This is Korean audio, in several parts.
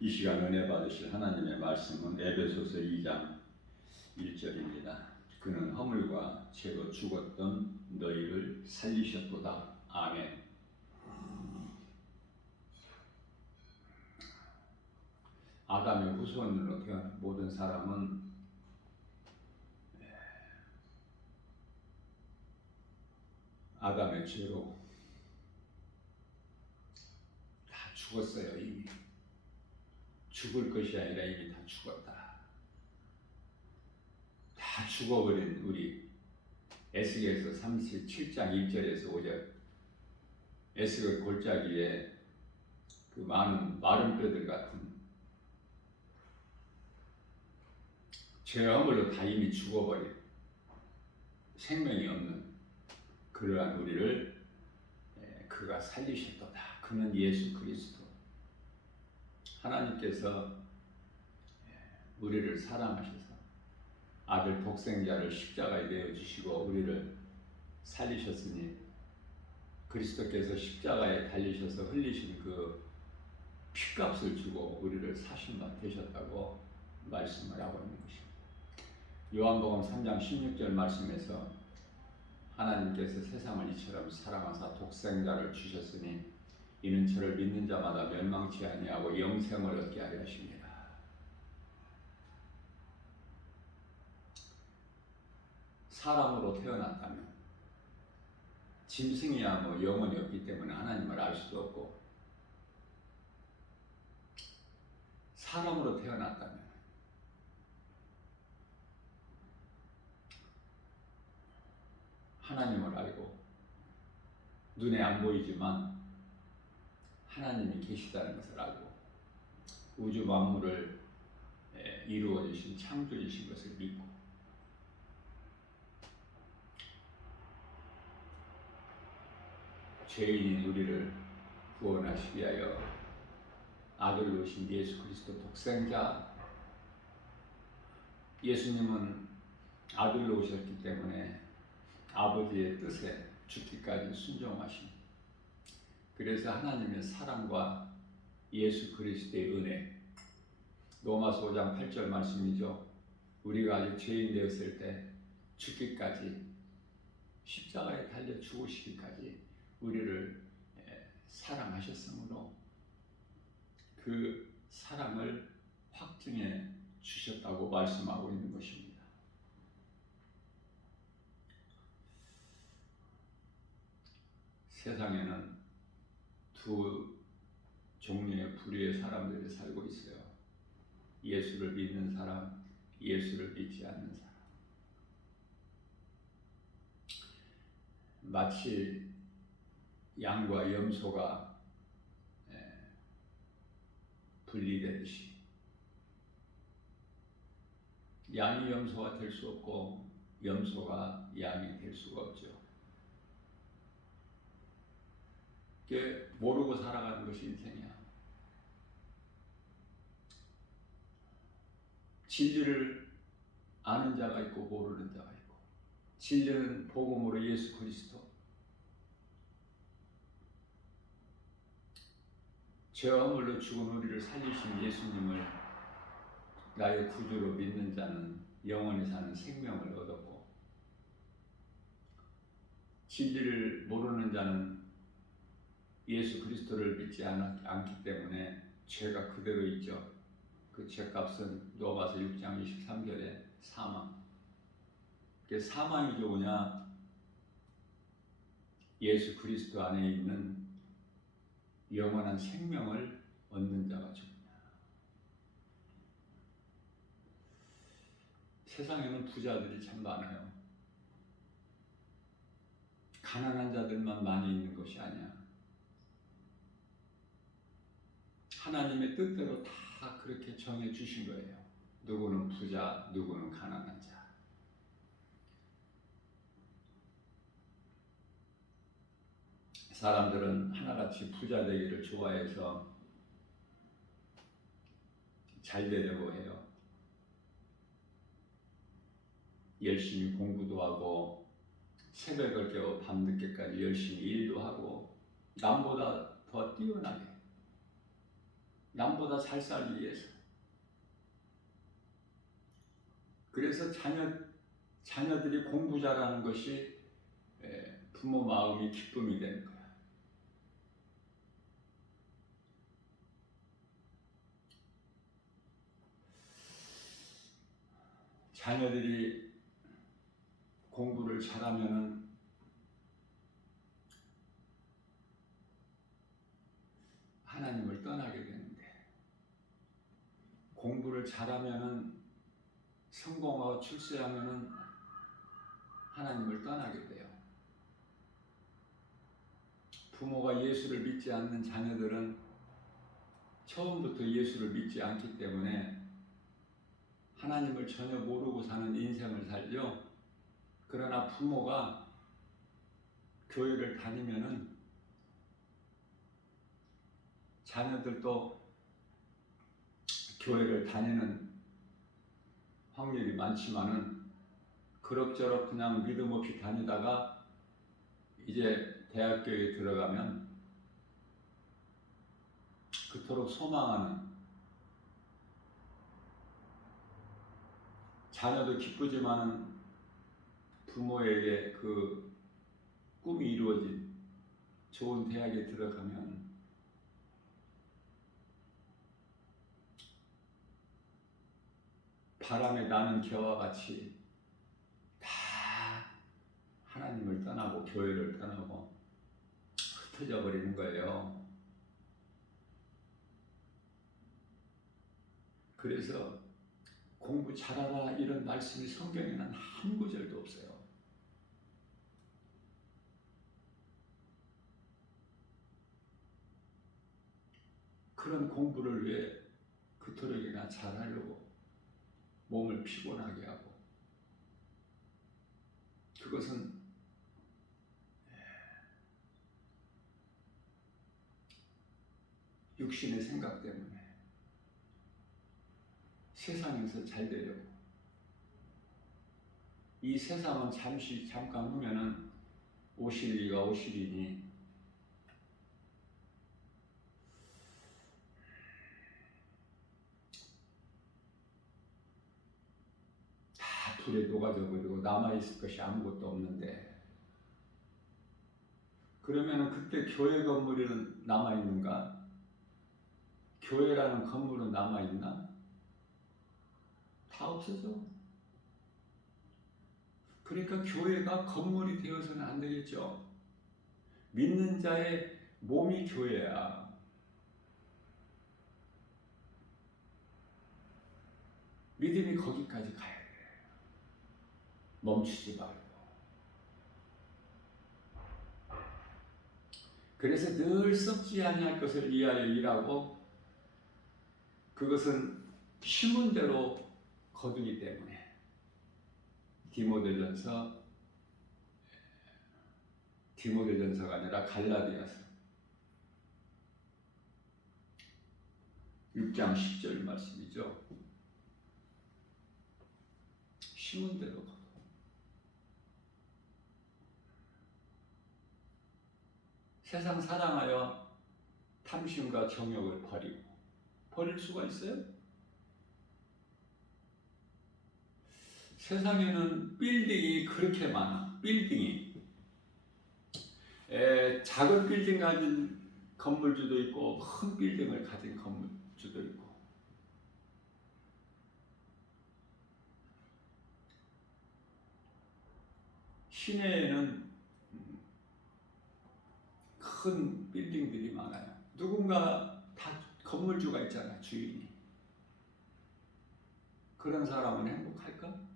이 시간 은혜 받으실 하나님의 말씀은 에베소서 2장 1절입니다. 그는 허물과 죄로 죽었던 너희를 살리셨도다. 아멘. 아담의 후손으로 태어난 모든 사람은 아담의 죄로 다 죽었어요. 이미 죽을 것이 아니라 이미 다 죽었다. 다 죽어버린 우리 에스겔서 37장 1절에서 5절 에스겔 골짜기에 그 많은 마른 뼈들 같은 죄와 허물로 다 이미 죽어버린 생명이 없는 그러한 우리를 그가 살리셨도다. 그는 예수 그리스도. 하나님께서 우리를 사랑하셔서 아들 독생자를 십자가에 내어주시고 우리를 살리셨으니 그리스도께서 십자가에 달리셔서 흘리신 그 피값을 주고 우리를 사신 바 되셨다고 말씀을 하고 있는 것입니다. 요한복음 3장 16절 말씀에서 하나님께서 세상을 이처럼 사랑하사 독생자를 주셨으니 이는 저를 믿는 자마다 멸망치 아니하고 영생을 얻게 하려 하십니다. 사람으로 태어났다면 짐승이야 뭐 영혼이 없기 때문에 하나님을 알 수도 없고, 사람으로 태어났다면 하나님을 알고 눈에 안 보이지만 하나님이 계시다는 것을 알고 우주 만물을 이루어 주신 창조주신 것을 믿고 죄인인 우리를 구원하시기 위하여 아들로 오신 예수 그리스도 독생자, 예수님은 아들로 오셨기 때문에 아버지의 뜻에 죽기까지 순종하신, 그래서 하나님의 사랑과 예수 그리스도의 은혜, 로마서 5장 8절 말씀이죠. 우리가 아직 죄인 되었을 때 죽기까지, 십자가에 달려 죽으시기까지 우리를 사랑하셨으므로 그 사랑을 확증해 주셨다고 말씀하고 있는 것입니다. 세상에는 두 종류의 부류의 사람들이 살고 있어요. 예수를 믿는 사람, 예수를 믿지 않는 사람. 마치 양과 염소가 분리되듯이 양이 염소가 될 수 없고 염소가 양이 될 수가 없죠. 그게 모르고 살아가는 것이 인생이야. 진리를 아는 자가 있고 모르는 자가 있고, 진리는 복음으로 예수 그리스도, 죄와 허물로 죽은 우리를 살리신 예수님을 나의 구주로 믿는 자는 영원히 사는 생명을 얻었고, 진리를 모르는 자는 예수 그리스도를 믿지 않기 때문에 죄가 그대로 있죠. 그 죄값은 로마서 6장 23절에 사망. 그게 사망이 좋으냐, 예수 그리스도 안에 있는 영원한 생명을 얻는 자가 좋으냐. 세상에는 부자들이 참 많아요. 가난한 자들만 많이 있는 것이 아니야. 하나님의 뜻대로 다 그렇게 정해 주신 거예요. 누구는 부자, 누구는 가난한 자. 사람들은 하나같이 부자 되기를 좋아해서 잘 되려고 해요. 열심히 공부도 하고 새벽을 깨워 밤늦게까지 열심히 일도 하고 남보다 더 뛰어나게, 남보다 잘 살기 위해서. 그래서 자녀들이 공부 잘하는 것이 부모 마음이 기쁨이 되는 거야. 자녀들이 공부를 잘하면은 하나님을 떠나게 되는데, 공부를 잘하면은 성공하고 출세하면은 하나님을 떠나게 돼요. 부모가 예수를 믿지 않는 자녀들은 처음부터 예수를 믿지 않기 때문에 하나님을 전혀 모르고 사는 인생을 살죠. 그러나 부모가 교회를 다니면은 자녀들도 교회를 다니는 확률이 많지만은 그럭저럭 그냥 믿음 없이 다니다가 이제 대학교에 들어가면 그토록 소망하는, 자녀도 기쁘지만은 부모에게 그 꿈이 이루어진 좋은 대학에 들어가면 바람에 나는 겨와 같이 다 하나님을 떠나고 교회를 떠나고 흩어져 버리는 거예요. 그래서 공부 잘하라 이런 말씀이 성경에는 한 구절도 없어요. 그런 공부를 왜 그토록이나 잘하려고 몸을 피곤하게 하고, 그것은 육신의 생각 때문에 세상에서 잘 되려고. 이 세상은 잠깐 후면은 오시리가 오시리니 다 불에 녹아져 버리고 남아있을 것이 아무것도 없는데, 그러면은 그때 교회 건물은 남아있는가? 교회라는 건물은 남아있나? 다 없어져. 그러니까 교회가 건물이 되어서는 안 되겠죠. 믿는 자의 몸이 교회야. 믿음이 거기까지 가야 돼. 멈추지 말고. 그래서 늘 썩지 아니할 것을 위하여 일하고, 그것은 심은 대로 거두기 때문에. 디모데전서가 아니라 갈라디아서 6장 10절 말씀이죠. 심은 대로 거두. 세상 사랑하여 탐심과 정욕을 버릴 수가 있어요? 세상에는 빌딩이 그렇게 많아. 빌딩이 작은 빌딩 가진 건물주도 있고 큰 빌딩을 가진 건물주도 있고, 시내에는 큰 빌딩들이 많아요. 누군가 다 건물주가 있잖아요, 주인이. 그런 사람은 행복할까?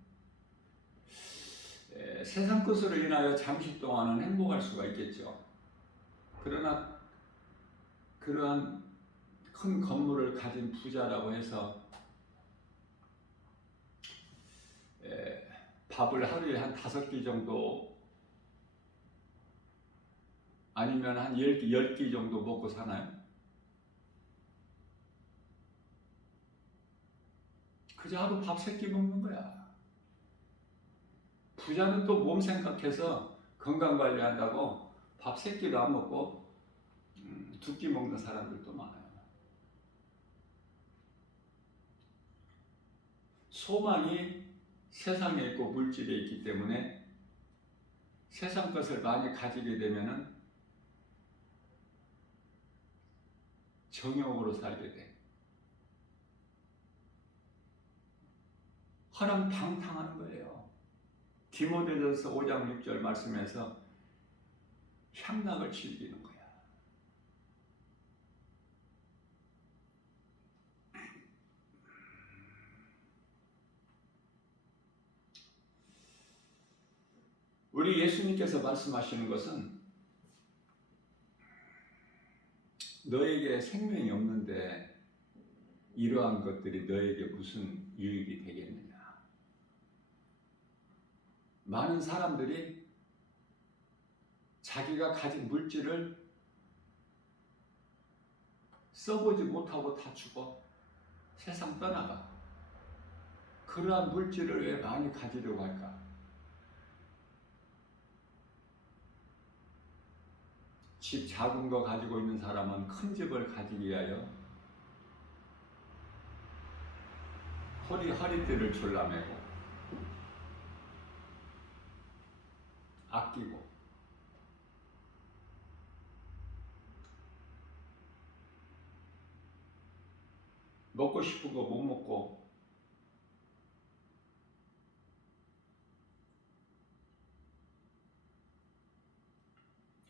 세상 것으로 인하여 잠시 동안은 행복할 수가 있겠죠. 그러나 그러한 큰 건물을 가진 부자라고 해서 밥을 하루에 한 5끼 정도 아니면 한 10끼 정도 먹고 사나요? 그저 하루 밥 3끼 먹는 거야. 부자는 또 몸 생각해서 건강 관리한다고 밥 3끼도 안 먹고 2끼 먹는 사람들도 많아요. 소망이 세상에 있고 물질에 있기 때문에 세상 것을 많이 가지게 되면은 정욕으로 살게 돼. 허랑방탕하는 거예요. 디모데전서 5장 6절 말씀에서 향락을 즐기는 거야. 우리 예수님께서 말씀하시는 것은 너에게 생명이 없는데 이러한 것들이 너에게 무슨 유익이 되겠느냐. 많은 사람들이 자기가 가진 물질을 써보지 못하고 다 죽어 세상 떠나가. 그러한 물질을 왜 많이 가지려고 할까? 집 작은 거 가지고 있는 사람은 큰 집을 가지기 위하여 허리띠를 졸라매고 아끼고 먹고 싶은 거 못 먹고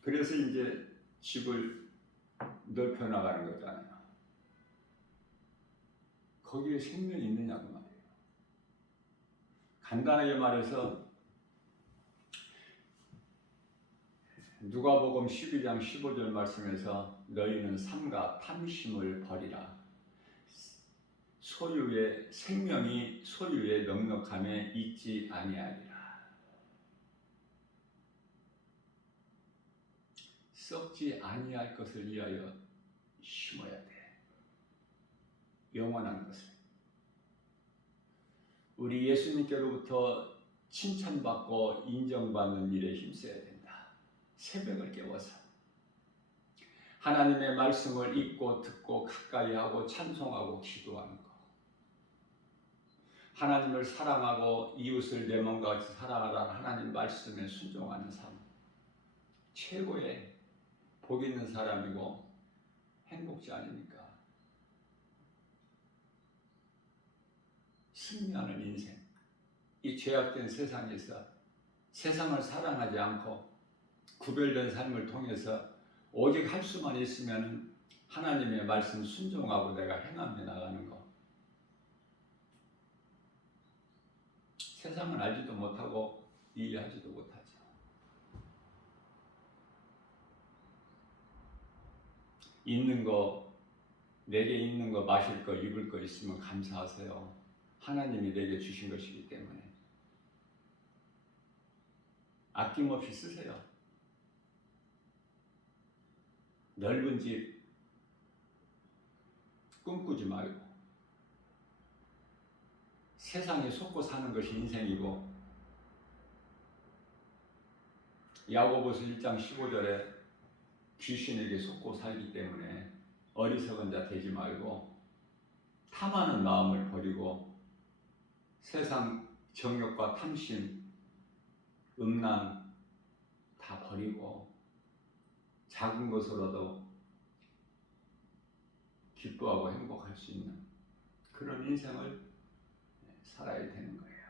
그래서 이제 집을 넓혀 나가는 거잖아요. 거기에 생명이 있느냐고 말이에요. 간단하게 말해서 누가복음 12장 15절 말씀에서 너희는 삼가 탐심을 버리라. 소유의 생명이 소유의 넉넉함에 있지 아니하리라. 썩지 아니할 것을 위하여 심어야 돼. 영원한 것을. 우리 예수님께로부터 칭찬받고 인정받는 일에 힘써야 된다. 새벽을 깨워서 하나님의 말씀을 읽고 듣고 가까이 하고 찬송하고 기도하는 것. 하나님을 사랑하고 이웃을 내 몸과 같이 사랑하라는 하나님 말씀에 순종하는 삶. 최고의 복 있는 사람이고 행복지 아닙니까? 승리하는 인생. 이 죄악된 세상에서 세상을 사랑하지 않고 구별된 삶을 통해서 오직 할 수만 있으면 하나님의 말씀 순종하고 내가 행하며 나가는 것. 세상은 알지도 못하고 이해하지도 못하죠. 있는 거, 내게 있는 거, 마실 거, 입을 거 있으면 감사하세요. 하나님이 내게 주신 것이기 때문에. 아낌없이 쓰세요. 넓은 집 꿈꾸지 말고 세상에 속고 사는 것이 인생이고 야고보서 1장 15절에 귀신에게 속고 살기 때문에 어리석은 자 되지 말고 탐하는 마음을 버리고 세상 정욕과 탐심, 음란 다 버리고 작은 것으로도 기뻐하고 행복할 수 있는 그런 인생을 살아야 되는 거예요.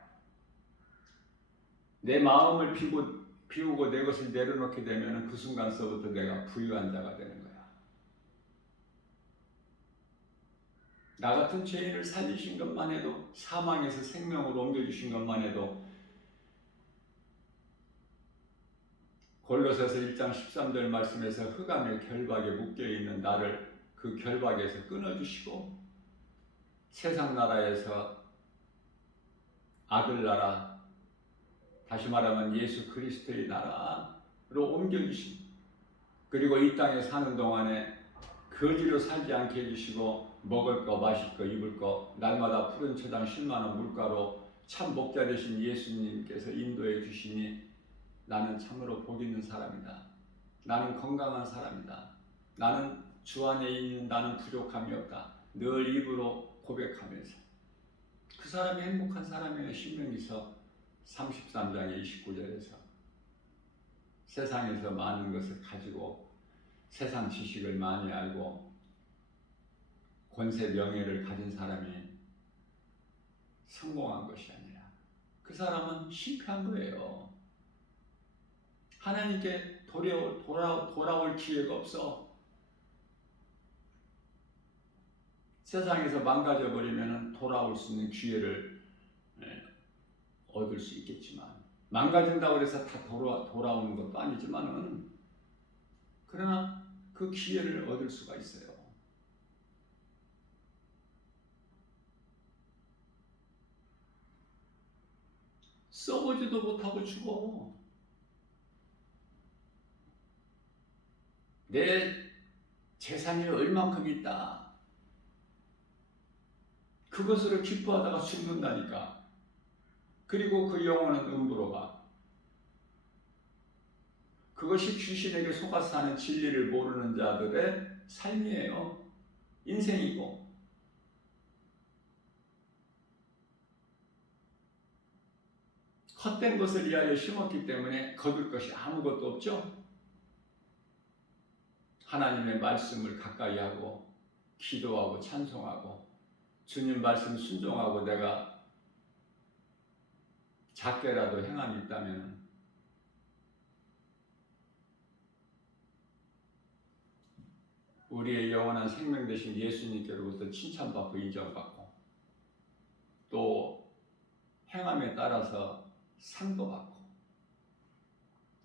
내 마음을 비우고 내 것을 내려놓게 되면 그 순간서부터 내가 부유한 자가 되는 거야. 나 같은 죄인을 살리신 것만 해도, 사망에서 생명으로 옮겨주신 것만 해도, 골로새서 1장 13절 말씀에서 흑암의 결박에 묶여있는 나를 그 결박에서 끊어주시고 세상 나라에서 아들나라, 다시 말하면 예수 그리스도의 나라로 옮겨주신, 그리고 이 땅에 사는 동안에 거지로 살지 않게 해주시고 먹을 거, 마실 거, 입을 거 날마다 푸른 초장 10만 원 물가로 참 목자 되신 예수님께서 인도해 주시니 나는 참으로 복 있는 사람이다. 나는 건강한 사람이다. 나는 주 안에 있는 나는 부족함이 없다. 늘 입으로 고백하면서 그 사람이 행복한 사람이에요. 신명기서 33장의 29절에서 세상에서 많은 것을 가지고 세상 지식을 많이 알고 권세 명예를 가진 사람이 성공한 것이 아니라 그 사람은 실패한 거예요. 하나님께 돌아올 기회가 없어. 세상에서 망가져버리면 돌아올 수 있는 기회를 얻을 수 있겠지만 망가진다고 해서 다 돌아오는 것도 아니지만은 그러나 그 기회를 얻을 수가 있어요. 써보지도 못하고 죽어. 내 재산이 얼만큼 있다. 그것으로 기뻐하다가 죽는다니까. 그리고 그 영혼은 음부로 가. 그것이 귀신에게 속아서 사는 진리를 모르는 자들의 삶이에요. 인생이고. 헛된 것을 위하여 심었기 때문에 거둘 것이 아무것도 없죠. 하나님의 말씀을 가까이 하고 기도하고 찬송하고 주님 말씀 순종하고 내가 작게라도 행함이 있다면 우리의 영원한 생명 되신 예수님께로부터 칭찬받고 인정받고 또 행함에 따라서 상도 받고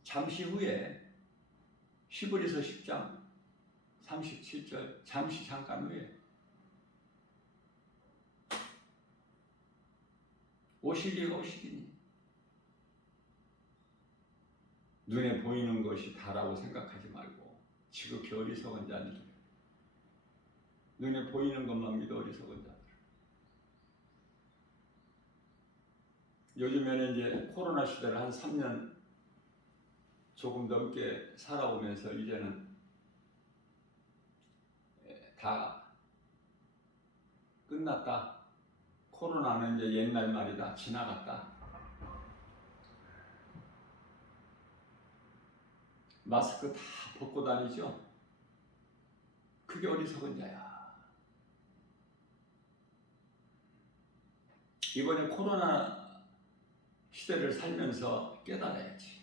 잠시 후에 히브리서 10장 37절 잠깐 후에 오시리가 오시리니 눈에 보이는 것이 다라고 생각하지 말고 지극히 어리석은 자니 눈에 보이는 것만 믿어 어리석은 자들. 요즘에는 이제 코로나 시대를 한 3년 조금 넘게 살아오면서 이제는 다 끝났다. 코로나는 이제 옛날 말이다. 지나갔다. 마스크 다 벗고 다니죠? 그게 어리석은 자야. 이번에 코로나 시대를 살면서 깨달아야지.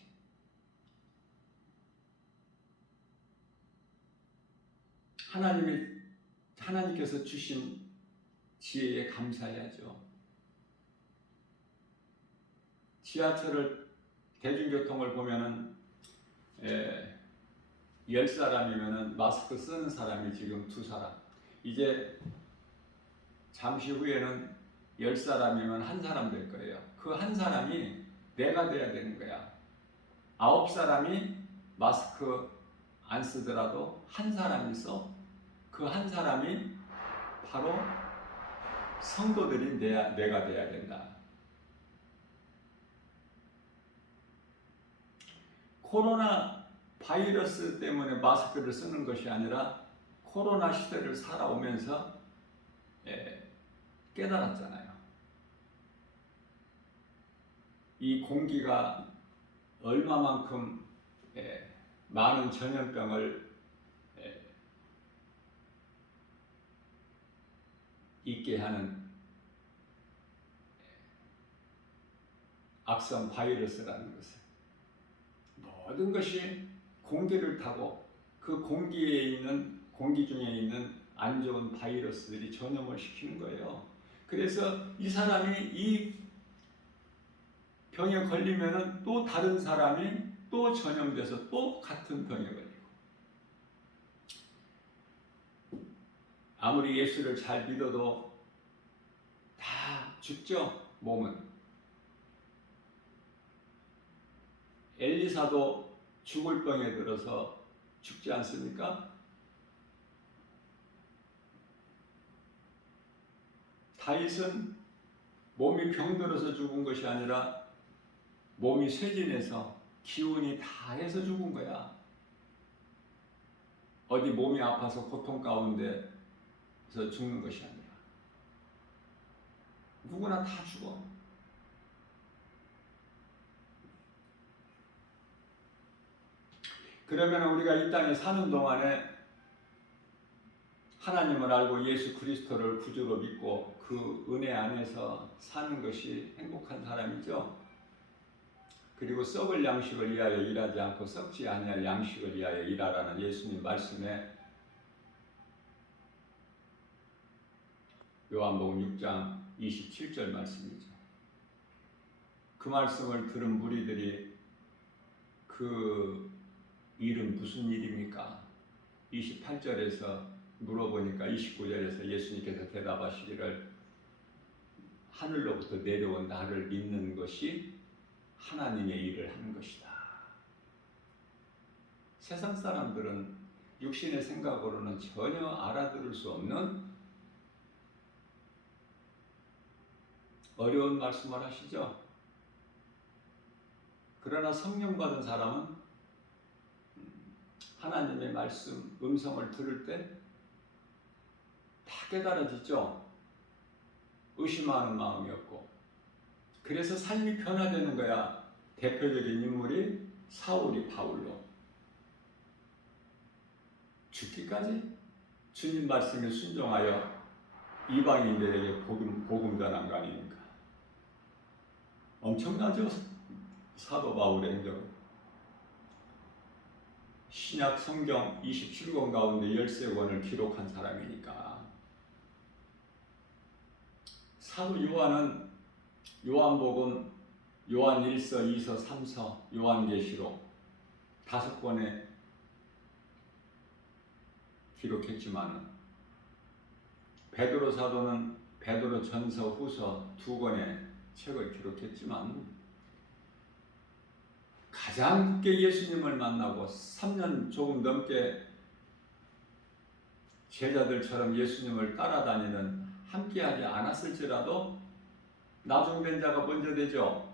하나님께서 주신 지혜에 감사해야죠. 지하철을 대중교통을 보면은 10사람이면은 마스크 쓰는 사람이 지금 2사람. 이제 잠시 후에는 10사람이면 1사람 될 거예요. 그 1사람이 내가 돼야 되는 거야. 9사람이 마스크 안 쓰더라도 1사람이 써. 그 1사람이 바로 성도들이 내가 돼야 된다. 코로나 바이러스 때문에 마스크를 쓰는 것이 아니라 코로나 시대를 살아오면서 깨달았잖아요. 이 공기가 얼마만큼 많은 전염병을 있게 하는 악성 바이러스라는 것을 모든 것이 공기를 타고 그 공기 중에 있는 안 좋은 바이러스들이 전염을 시키는 거예요. 그래서 이 사람이 이 병에 걸리면은 또 다른 사람이 또 전염돼서 또 같은 병에 걸리고 아무리 예수를 잘 믿어도 다 죽죠. 몸은. 엘리사도 죽을 병에 들어서 죽지 않습니까? 다윗은 몸이 병들어서 죽은 것이 아니라 몸이 쇠진해서 기운이 다 해서 죽은 거야. 어디 몸이 아파서 고통 가운데서 죽는 것이 아니라 누구나 다 죽어. 그러면 우리가 이 땅에 사는 동안에 하나님을 알고 예수 그리스도를 구주로 믿고 그 은혜 안에서 사는 것이 행복한 사람이죠. 그리고 썩을 양식을 위하여 일하지 않고 썩지 아니할 양식을 위하여 일하라는 예수님 말씀에 요한복음 6장 27절 말씀이죠. 그 말씀을 들은 무리들이 그 일은 무슨 일입니까? 28절에서 물어보니까 29절에서 예수님께서 대답하시기를 하늘로부터 내려온 나를 믿는 것이 하나님의 일을 하는 것이다. 세상 사람들은 육신의 생각으로는 전혀 알아들을 수 없는 어려운 말씀을 하시죠. 그러나 성령 받은 사람은 하나님의 말씀, 음성을 들을 때 다 깨달아지죠. 의심하는 마음이 없고. 그래서 삶이 변화되는 거야. 대표적인 인물이 사울이 바울로. 죽기까지 주님 말씀에 순종하여 이방인들에게 복음 전한 거 아닙니까? 엄청나죠? 사도 바울의 행적은. 신약 성경 27권 가운데 13권을 기록한 사람이니까. 사도 요한은 요한복음, 요한 1서, 2서, 3서, 요한계시록 5권에 기록했지만 베드로 사도는 베드로 전서, 후서 2권의 책을 기록했지만 가장 깊게 예수님을 만나고 3년 조금 넘게 제자들처럼 예수님을 따라다니는 함께하지 않았을지라도 나중된 자가 먼저 되죠.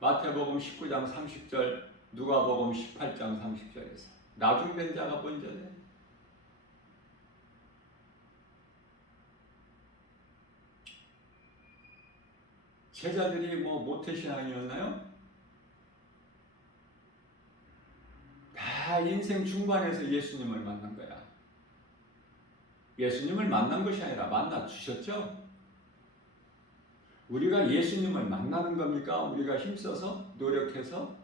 마태복음 19장 30절, 누가복음 18장 30절에서 나중된 자가 먼저 돼. 제자들이 모태신앙이었나요? 다 인생 중반에서 예수님을 만난 거야. 예수님을 만난 것이 아니라 만나 주셨죠? 우리가 예수님을 만나는 겁니까? 우리가 힘써서 노력해서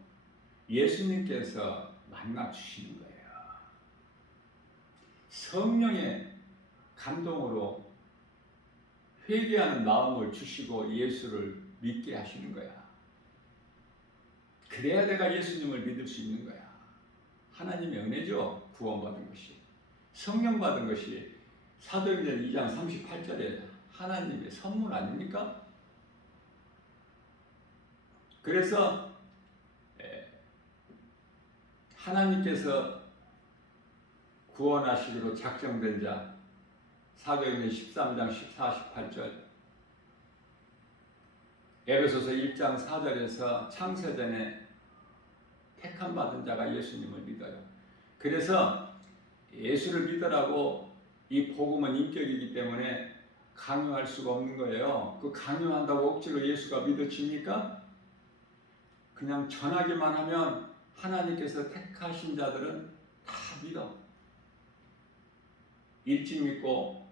예수님께서 만나 주시는 거예요. 성령의 감동으로 회개하는 마음을 주시고 예수를 믿게 하시는 거야. 그래야 내가 예수님을 믿을 수 있는 거야. 하나님의 은혜죠. 구원받은 것이. 성령 받은 것이 사도행전 2장 38절에 하나님의 선물 아닙니까? 그래서 하나님께서 구원하시기로 작정된 자 사도행전 13장 14, 18절 에베소서 1장 4절에서 창세전에 택함 받은 자가 예수님을 믿어요. 그래서 예수를 믿으라고 이 복음은 인격이기 때문에 강요할 수가 없는 거예요. 그 강요한다고 억지로 예수가 믿어집니까? 그냥 전하기만 하면 하나님께서 택하신 자들은 다 믿어. 일찍 믿고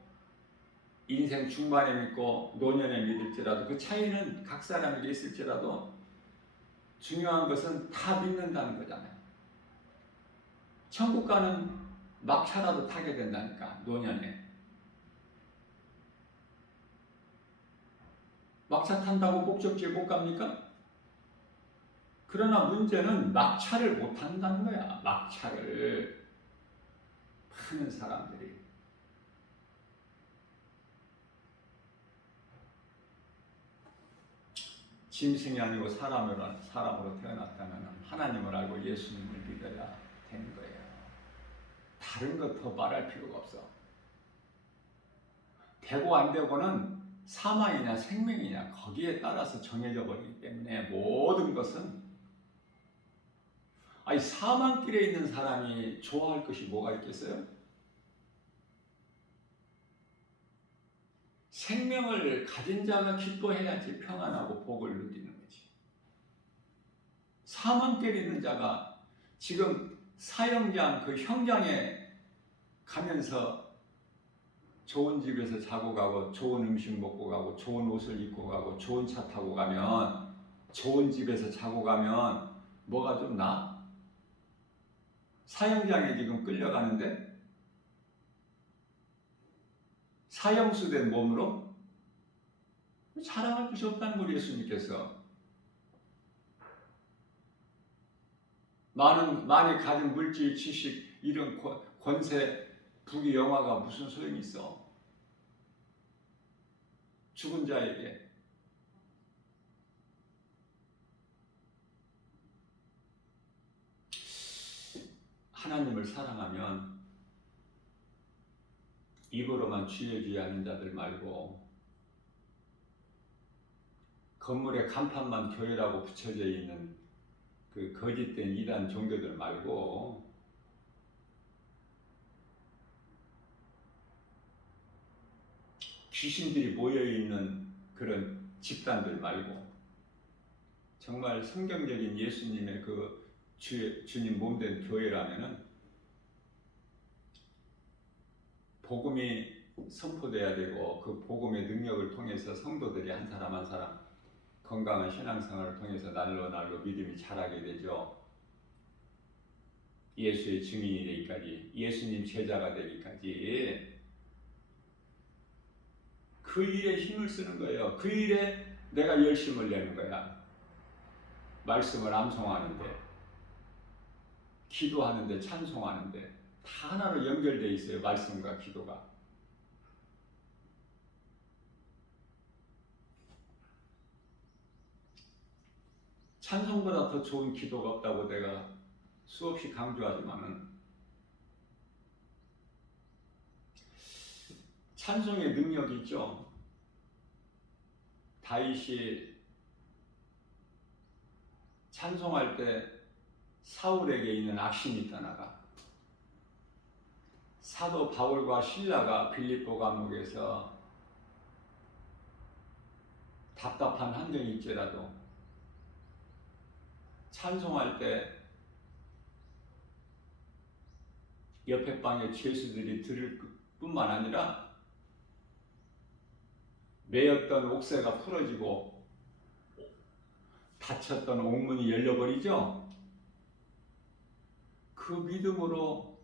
인생 중반에 믿고 노년에 믿을지라도 그 차이는 각 사람에게 있을지라도 중요한 것은 다 믿는다는 거잖아요. 천국 가는 막차라도 타게 된다니까. 노년에 막차 탄다고 목적지에 못 갑니까? 그러나 문제는 막차를 못 탄다는 거야. 막차를 많은 사람들이 짐승이 아니고 사람으로 태어났다면 하나님을 알고 예수님을 믿어야 되는 거예요. 다른 것 더 말할 필요가 없어. 되고 안 되고는 사망이냐 생명이냐 거기에 따라서 정해져 버리기 때문에 모든 것은 사망길에 있는 사람이 좋아할 것이 뭐가 있겠어요? 생명을 가진 자가 기뻐해야지 평안하고 복을 누리는 거지. 사망길에 있는 자가 지금 사형장 그 형장에 가면서 좋은 집에서 자고 가고 좋은 음식 먹고 가고 좋은 옷을 입고 가고 좋은 차 타고 가면 좋은 집에서 자고 가면 뭐가 좀 나? 사형장에 지금 끌려가는데 사형수된 몸으로 자랑할 것이 없다는 걸 예수님께서 많이 가진 물질, 지식, 이런 권세, 부귀, 영화가 무슨 소용이 있어? 죽은 자에게. 하나님을 사랑하면 입으로만 주여 하는 자들 말고 건물에 간판만 교회라고 붙여져 있는 그 거짓된 이단 종교들 말고 귀신들이 모여있는 그런 집단들 말고 정말 성경적인 예수님의 그 주님 몸된 교회라면은 복음이 선포돼야 되고 그 복음의 능력을 통해서 성도들이 한 사람 한 사람 건강한 신앙생활을 통해서 날로 믿음이 자라게 되죠. 예수의 증인이 되기까지, 예수님 제자가 되기까지 그 일에 힘을 쓰는 거예요. 그 일에 내가 열심을 내는 거야. 말씀을 암송하는데, 기도하는데, 찬송하는데 다 하나로 연결되어 있어요. 말씀과 기도가. 찬송보다 더 좋은 기도가 없다고 내가 수없이 강조하지만은 찬송의 능력이 있죠. 다윗이 찬송할 때 사울에게 있는 악심이 떠나가 사도 바울과 실라가 빌립보 감옥에서 답답한 환경이 있지라도 찬송할 때 옆에 방의 죄수들이 들을 뿐만 아니라 매였던 옥새가 풀어지고 닫혔던 옥문이 열려버리죠. 그 믿음으로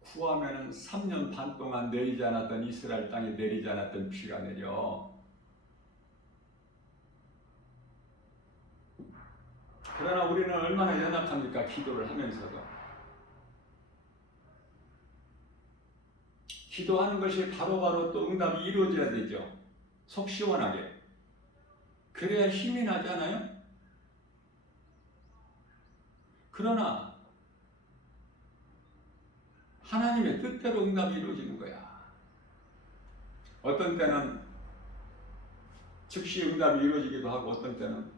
구하면 3년 반 동안 내리지 않았던 이스라엘 땅에 내리지 않았던 비가 내려. 그러나 우리는 얼마나 연약합니까? 기도를 하면서도. 기도하는 것이 바로바로 또 응답이 이루어져야 되죠. 속 시원하게. 그래야 힘이 나잖아요. 그러나 하나님의 뜻대로 응답이 이루어지는 거야. 어떤 때는 즉시 응답이 이루어지기도 하고 어떤 때는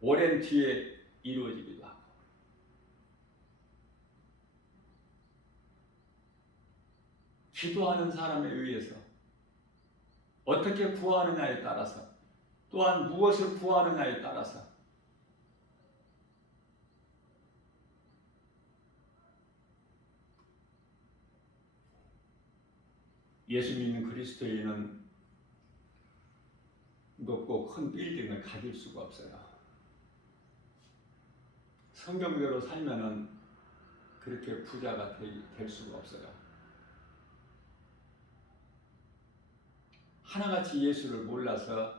오랜 뒤에 이루어지기도 하고. 기도하는 사람에 의해서 어떻게 구하느냐에 따라서 또한 무엇을 구하느냐에 따라서 예수 믿는 그리스도인은 높고 큰 빌딩을 가질 수가 없어요. 성경대로 살면은 그렇게 부자가 될 수가 없어요. 하나같이 예수를 몰라서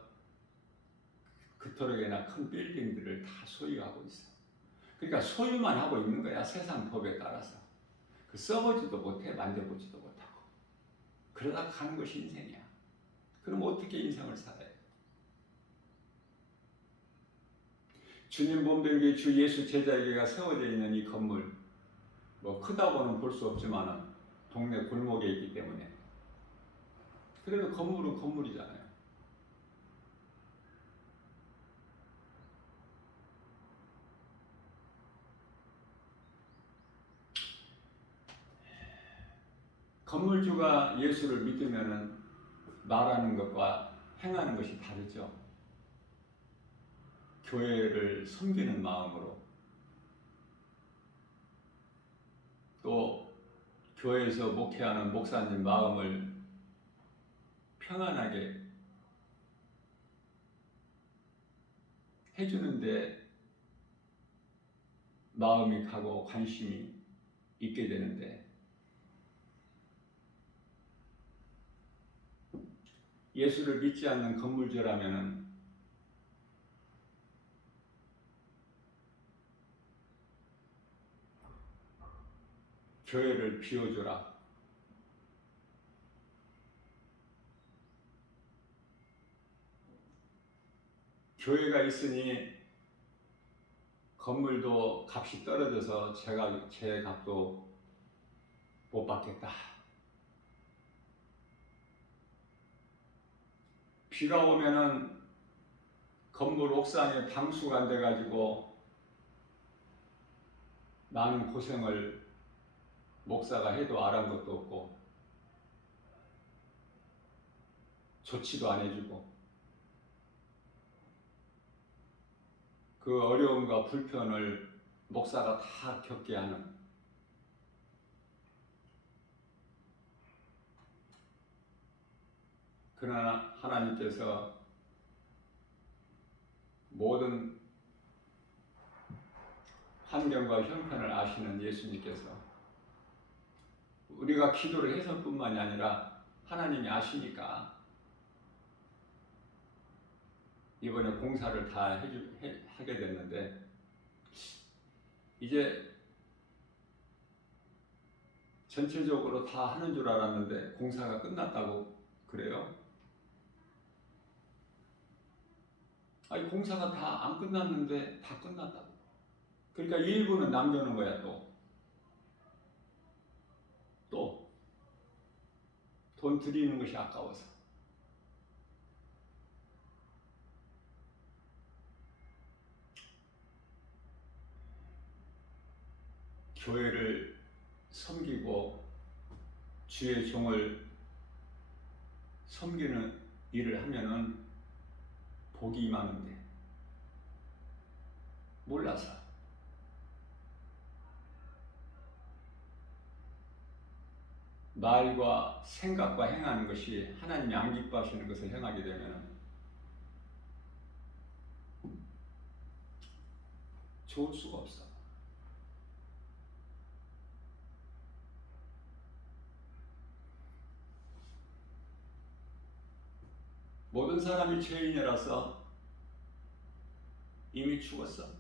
그토록이나 큰 빌딩들을 다 소유하고 있어. 그러니까 소유만 하고 있는 거야. 세상 법에 따라서. 그 써보지도 못해, 만져보지도 못하고. 그러다 가는 것이 인생이야. 그럼 어떻게 인생을 살아요? 주님 몸된 게 주 예수 제자에게가 세워져 있는 이 건물, 뭐 크다고는 볼 수 없지만은 동네 골목에 있기 때문에 그래도 건물은 건물이잖아요. 건물주가 예수를 믿으면은 말하는 것과 행하는 것이 다르죠. 교회를 섬기는 마음으로, 또 교회에서 목회하는 목사님 마음을 평안하게 해주는데 마음이 가고 관심이 있게 되는데, 예수를 믿지 않는 건물주라면은 교회를 비워주라, 교회가 있으니 건물도 값이 떨어져서 제 값도 못 받겠다, 비가 오면은 건물 옥상에 방수가 안 돼가지고 많은 고생을 목사가 해도 아랑것도 없고 조치도 안 해주고, 그 어려움과 불편을 목사가 다 겪게 하는, 그러나 하나님께서 모든 환경과 형편을 아시는 예수님께서 우리가 기도를 해서뿐만이 아니라 하나님이 아시니까 이번에 공사를 다 하게 됐는데, 이제 전체적으로 다 하는 줄 알았는데 공사가 끝났다고 그래요. 아니, 공사가 다 안 끝났는데 다 끝났다고. 그러니까 일부는 남겨놓은 거야. 또 돈 들이는 것이 아까워서. 교회를 섬기고 주의 종을 섬기는 일을 하면은 복이 많은데 몰라서 말과 생각과 행하는 것이 하나님이 안 기뻐하시는 것을 행하게 되면 좋을 수가 없어. 모든 사람이 죄인이라서 이미 죽었어.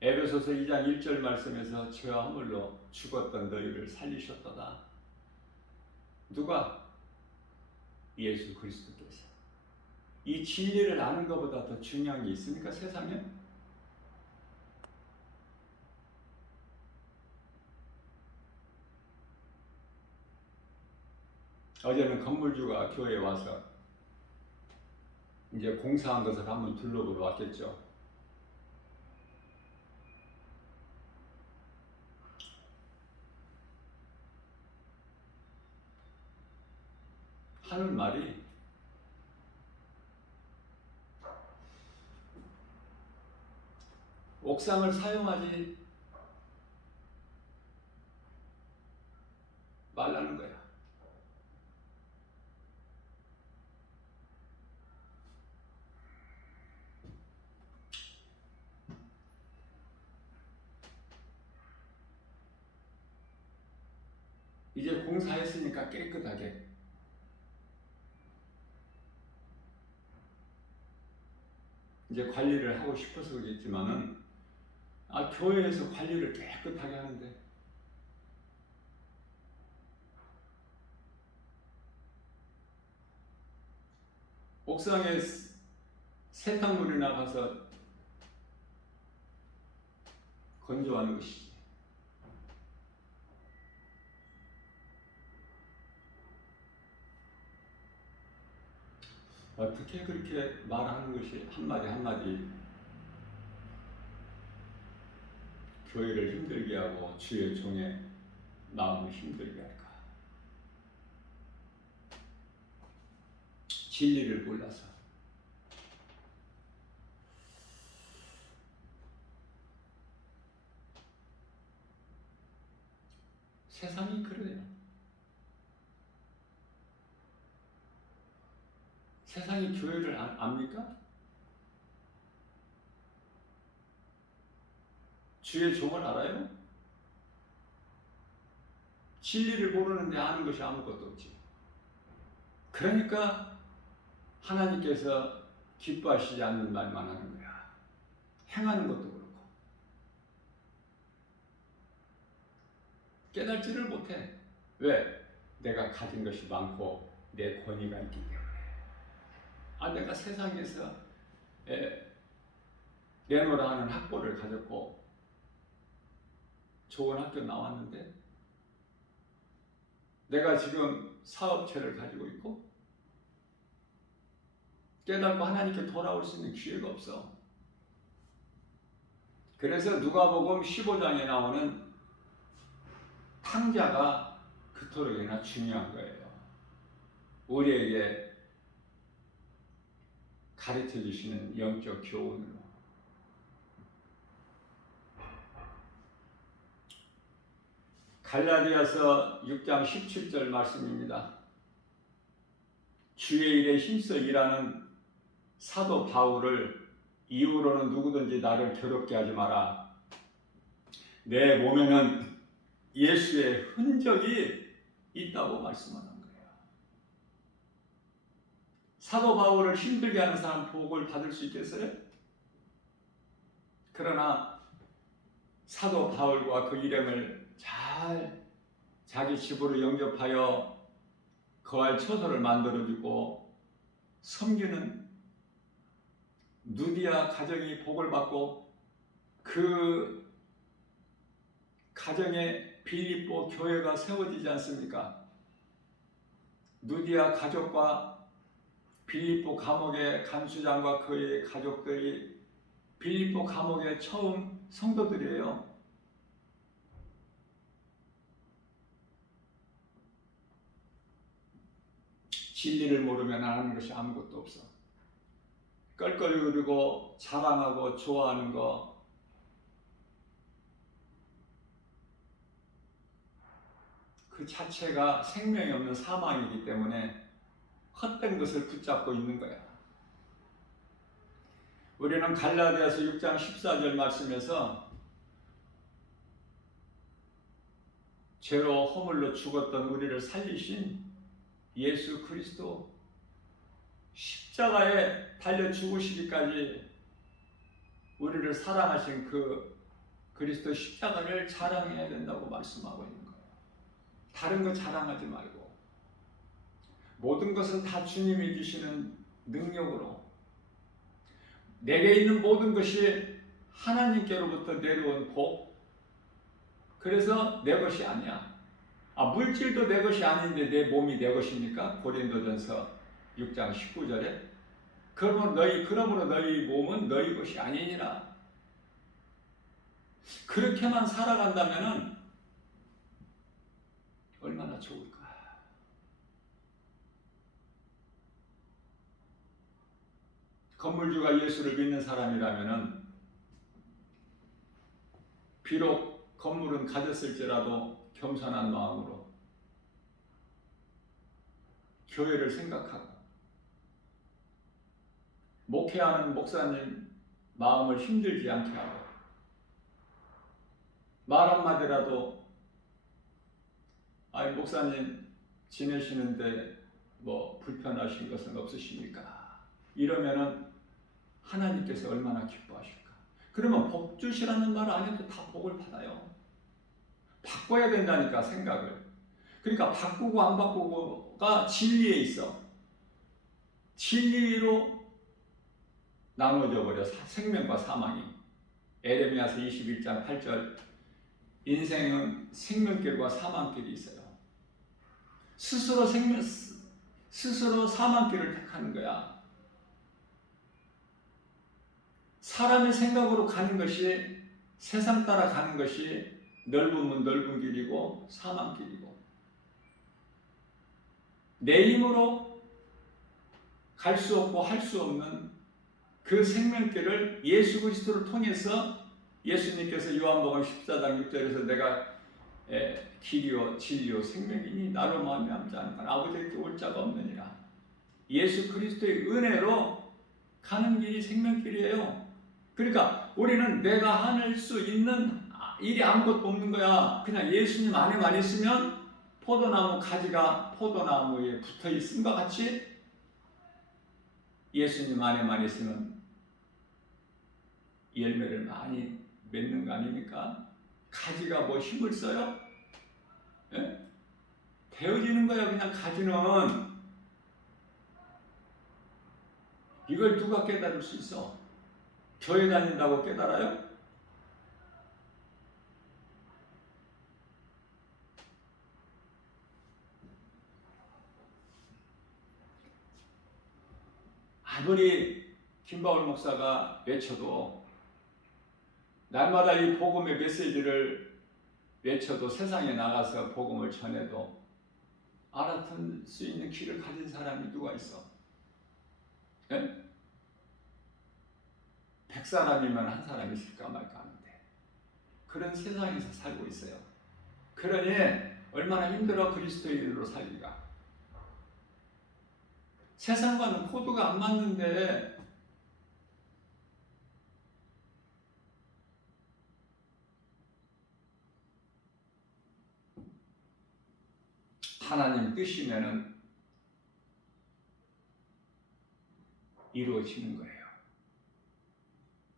에베소서 2장 1절 말씀에서 죄와 허물로 죽었던 너희를 살리셨도다. 누가? 예수 그리스도께서. 이 진리를 아는 것보다 더 중요한 게 있습니까, 세상에? 어제는 건물주가 교회에 와서 이제 공사한 것을 한번 둘러보러 왔겠죠. 하는 말이 옥상을 사용하지 말라는 거야. 이제 공사했으니까 깨끗하게, 이제 관리를 하고 싶어서 그렇겠지만은, 교회에서 관리를 깨끗하게 하는데 옥상에 세탁물이나 가서 건조하는 것이지. 어떻게 그렇게 말하는 것이 한마디 한마디 교회를 힘들게 하고 주의 종의 마음을 힘들게 할까? 진리를 몰라서. 세상이 그래요. 세상이 교회를 압니까? 주의 종을 알아요? 진리를 모르는데 아는 것이 아무것도 없지. 그러니까 하나님께서 기뻐하시지 않는 말만 하는 거야. 행하는 것도 그렇고. 깨닫지를 못해. 왜? 내가 가진 것이 많고 내 권위가 있기 때문에. 내가 세상에서 내노라 하는 학벌을 가졌고 좋은 학교 나왔는데 내가 지금 사업체를 가지고 있고 깨닫고 하나님께 돌아올 수 있는 기회가 없어. 그래서 누가복음 15장에 나오는 탕자가 그토록이나 중요한 거예요. 우리에게 가르쳐 주시는 영적 교훈으로. 갈라디아서 6장 17절 말씀입니다. 주의 일에 힘써 일하는 사도 바울을 이후로는 누구든지 나를 괴롭게 하지 마라. 내 몸에는 예수의 흔적이 있다고 말씀하는 거예요. 사도 바울을 힘들게 하는 사람 복을 받을 수 있겠어요? 그러나 사도 바울과 그 일행을 잘 자기 집으로 영접하여 거할 처소를 만들어주고 섬기는 누디아 가정이 복을 받고 그 가정에 빌립보 교회가 세워지지 않습니까? 누디아 가족과 빌립보 감옥의 간수장과 그의 가족들이 빌립보 감옥의 처음 성도들이에요. 진리를 모르면 아는 것이 아무것도 없어. 껄껄거리고 자랑하고 좋아하는 거, 그 자체가 생명이 없는 사망이기 때문에 헛된 것을 붙잡고 있는 거야. 우리는 갈라디아서 6장 14절 말씀에서 죄로 허물로 죽었던 우리를 살리신 예수 그리스도 십자가에 달려 죽으시기까지 우리를 사랑하신 그 그리스도 십자가를 자랑해야 된다고 말씀하고 있는 거예요. 다른 거 자랑하지 말고 모든 것은 다 주님이 주시는 능력으로 내게 있는 모든 것이 하나님께로부터 내려온 복. 그래서 내 것이 아니야. 물질도 내 것이 아닌데 내 몸이 내 것입니까? 고린도전서 6장 19절에 그러므로 너희 몸은 너희 것이 아니니라. 그렇게만 살아간다면 얼마나 좋을까. 건물주가 예수를 믿는 사람이라면 비록 건물은 가졌을지라도 겸손한 마음으로 교회를 생각하고 목회하는 목사님 마음을 힘들지 않게 하고 말 한마디라도 목사님 지내시는데 뭐 불편하신 것은 없으십니까? 이러면은 하나님께서 얼마나 기뻐하실까? 그러면 복 주시라는 말 안 해도 다 복을 받아요. 바꿔야 된다니까 생각을. 그러니까 바꾸고 안 바꾸고가 진리에 있어. 진리로 나눠져 버려. 생명과 사망이. 에레미야서 21장 8절 인생은 생명길과 사망길이 있어요. 스스로 사망길을 택하는 거야. 사람의 생각으로 가는 것이, 세상 따라 가는 것이 넓으면 넓은 길이고 사망길이고, 내 힘으로 갈 수 없고 할 수 없는 그 생명길을 예수 그리스도를 통해서, 예수님께서 요한복음 14장 6절에서 내가 길이요 진리요 생명이니 나로 말미암지 않은 건 아버지께 올 자가 없느니라. 예수 그리스도의 은혜로 가는 길이 생명길이에요. 그러니까 우리는 내가 할 수 있는 일이 아무것도 없는 거야. 그냥 예수님 안에만 있으면 포도나무 가지가 포도나무에 붙어 있음과 같이 예수님 안에만 있으면 열매를 많이 맺는 거 아닙니까? 가지가 뭐 힘을 써요? 예? 되어지는 거야. 그냥 가지는. 이걸 누가 깨달을 수 있어? 교회 다닌다고 깨달아요? 아무리 김바울 목사가 외쳐도, 날마다 이 복음의 메시지를 외쳐도, 세상에 나가서 복음을 전해도 알아듣을 수 있는 귀를 가진 사람이 누가 있어? 예? 100사람이면 한 사람이 있을까 말까 하는데 그런 세상에서 살고 있어요. 그러니 얼마나 힘들어 그리스도인으로 살기가. 세상과는 코드가 안 맞는데 하나님 뜻이면은 이루어지는 거예요.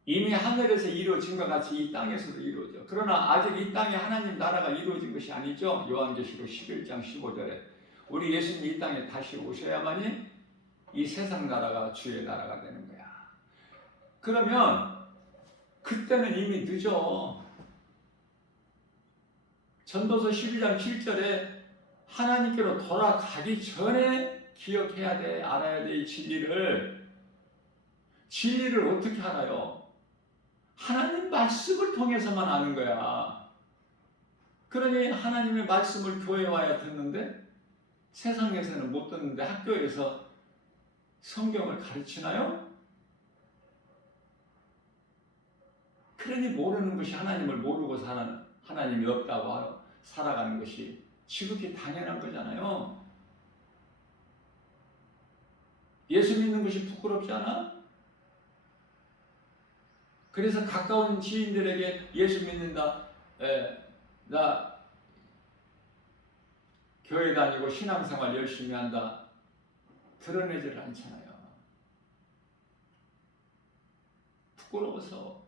이미 하늘에서 이루어진 것 같이 이 땅에서도 이루어져. 그러나 아직 이 땅에 하나님 나라가 이루어진 것이 아니죠. 요한계시록 11장 15절에 우리 예수님 이 땅에 다시 오셔야만이 이 세상 나라가 주의 나라가 되는 거야. 그러면 그때는 이미 늦어. 전도서 12장 7절에 하나님께로 돌아가기 전에 기억해야 돼, 알아야 돼. 이 진리를 어떻게 알아요? 하나님 말씀을 통해서만 아는 거야. 그러니 하나님의 말씀을 교회에 와야 듣는데 세상에서는 못 듣는데 학교에서 성경을 가르치나요? 그러니 모르는 것이, 하나님을 모르고 사는, 하나님이 없다고 살아가는 것이 지극히 당연한 거잖아요. 예수 믿는 것이 부끄럽지 않아? 그래서 가까운 지인들에게 예수 믿는다, 나 교회 다니고 신앙생활 열심히 한다, 드러내질 않잖아요. 부끄러워서.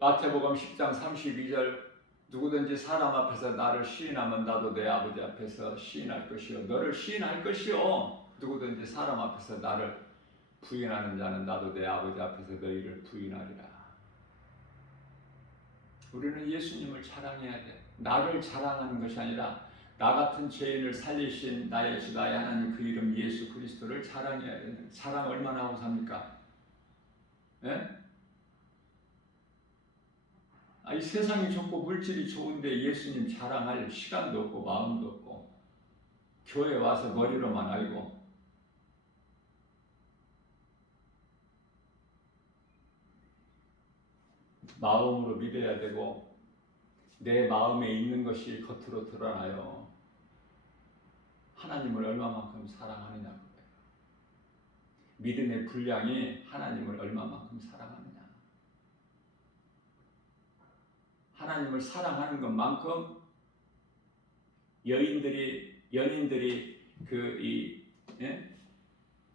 마태복음 10장 32절 누구든지 사람 앞에서 나를 시인하면 나도 내 아버지 앞에서 시인할 것이요 너를 시인할 것이요 누구든지 사람 앞에서 나를 부인하는 자는 나도 내 아버지 앞에서 너희를 부인하리라. 우리는 예수님을 자랑해야 돼. 나를 자랑하는 것이 아니라 나 같은 죄인을 살리신 나의 주 나의 하나님 그 이름 예수 그리스도를 자랑해야 돼. 자랑 얼마나 하고 삽니까? 예? 이 세상이 좋고 물질이 좋은데 예수님 자랑할 시간도 없고 마음도 없고 교회 와서 머리로만 알고. 마음으로 믿어야 되고 내 마음에 있는 것이 겉으로 드러나요. 하나님을 얼마만큼 사랑하느냐. 믿음의 분량이 하나님을 얼마만큼 사랑하느냐. 하나님을 사랑하는 것만큼 연인들이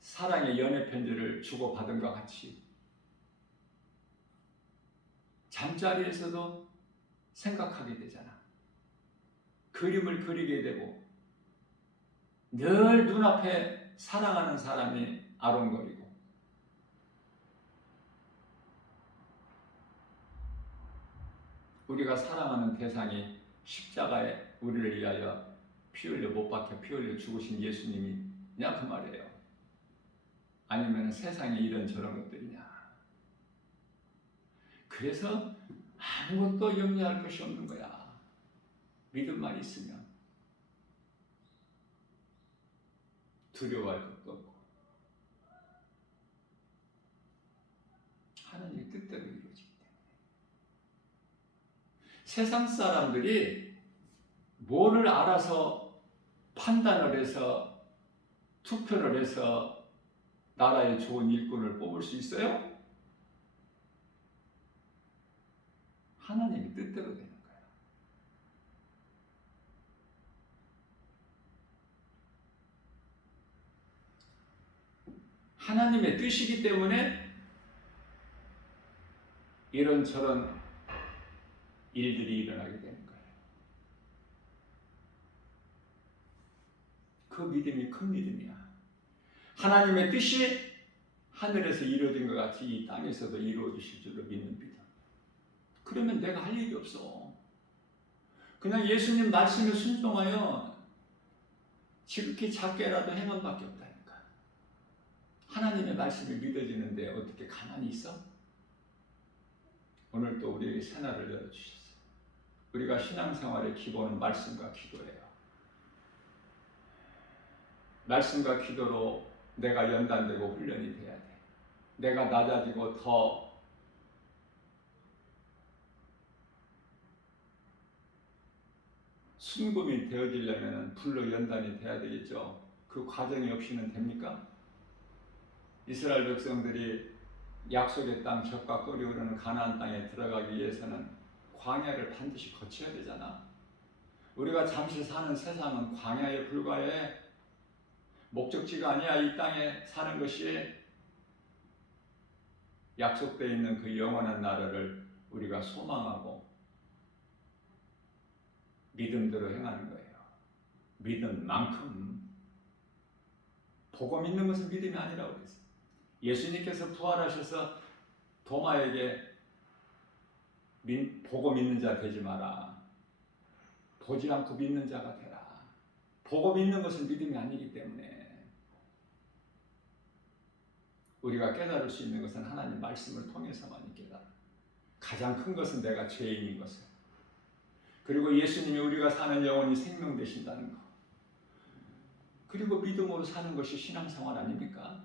사랑의 연애 편지를 주고 받은 것 같이 잠자리에서도 생각하게 되잖아. 그림을 그리게 되고 늘 눈앞에 사랑하는 사람이 아롱거리고. 우리가 사랑하는 대상이 십자가에 우리를 위하여 피 흘려 못 박혀 피 흘려 죽으신 예수님이냐 그 말이에요. 아니면 세상에 이런 저런 것들이냐. 그래서 아무것도 염려할 것이 없는 거야. 믿음만 있으면 두려워할 것도 없고 하나님의 뜻대로 이루어지기 때문에. 세상 사람들이 뭐를 알아서 판단을 해서 투표를 해서 나라의 좋은 일꾼을 뽑을 수 있어요? 하나님의 뜻대로 되는 거예요. 하나님의 뜻이기 때문에 이런저런 일들이 일어나게 되는 거예요. 그 믿음이 큰 믿음이야. 하나님의 뜻이 하늘에서 이루어진 것 같이 이 땅에서도 이루어지실 줄로 믿는 믿음. 그러면 내가 할 일이 없어. 그냥 예수님 말씀에 순종하여 지극히 작게라도 행한 밖에 없다니까. 하나님의 말씀이 믿어지는데 어떻게 가만히 있어? 오늘 또 우리에게 새날을 열어주셨어요. 우리가 신앙생활의 기본은 말씀과 기도예요. 말씀과 기도로 내가 연단되고 훈련이 돼야 돼. 내가 낮아지고 더 순금이 되어지려면 불로 연단이 돼야 되겠죠. 그 과정이 없이는 됩니까? 이스라엘 백성들이 약속의 땅 젖과 꿀이 흐르는 가나안 땅에 들어가기 위해서는 광야를 반드시 거쳐야 되잖아. 우리가 잠시 사는 세상은 광야에 불과해. 목적지가 아니야. 이 땅에 사는 것이 약속되어 있는 그 영원한 나라를 우리가 소망하고 믿음대로 행하는 거예요. 믿음만큼. 복음 믿는 것은 믿음이 아니라고 그랬어요. 예수님께서 부활하셔서 도마에게 보고 믿는 자 되지 마라. 보지 않고 믿는 자가 되라. 보고 믿는 것은 믿음이 아니기 때문에 우리가 깨달을 수 있는 것은 하나님 말씀을 통해서만 깨달아. 가장 큰 것은 내가 죄인인 것을. 그리고 예수님이 우리가 사는 영혼이 생명 되신다는 것. 그리고 믿음으로 사는 것이 신앙생활 아닙니까?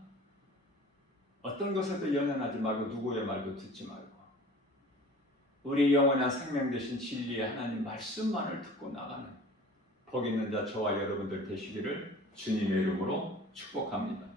어떤 것에도 연연하지 말고 누구의 말도 듣지 말고 우리 영원한 생명 되신 진리의 하나님 말씀만을 듣고 나가는 복 있는 자 저와 여러분들 되시기를 주님의 이름으로 축복합니다.